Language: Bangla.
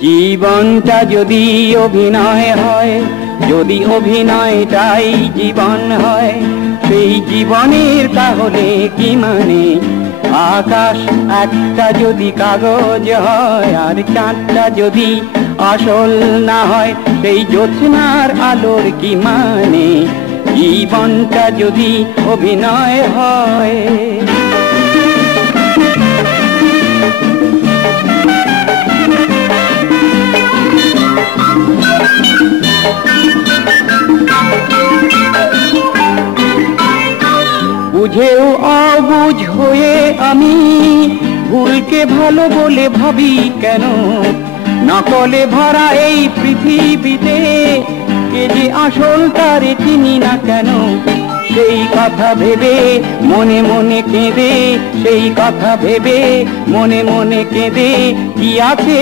জীবনটা যদি অভিনয় হয়, যদি অভিনয়টাই জীবন হয়, সেই জীবনের তাহলে কি মানে? আকাশ একটা যদি কাগজ হয়, আর চাঁদটা যদি আসল না হয়, সেই জ্যোৎস্নার আলোর কি মানে? জীবনটা যদি অভিনয় হয়। বুঝেও অবুঝ হয়ে আমি ভুলকে ভালো বলে ভাবি কেন? নকলে ভরা এই পৃথিবীতে কে যে আসল তারে চিনি না কেন? সেই কথা ভেবে মনে মনে কেঁদে, সেই কথা ভেবে মনে মনে কেঁদে কি আছে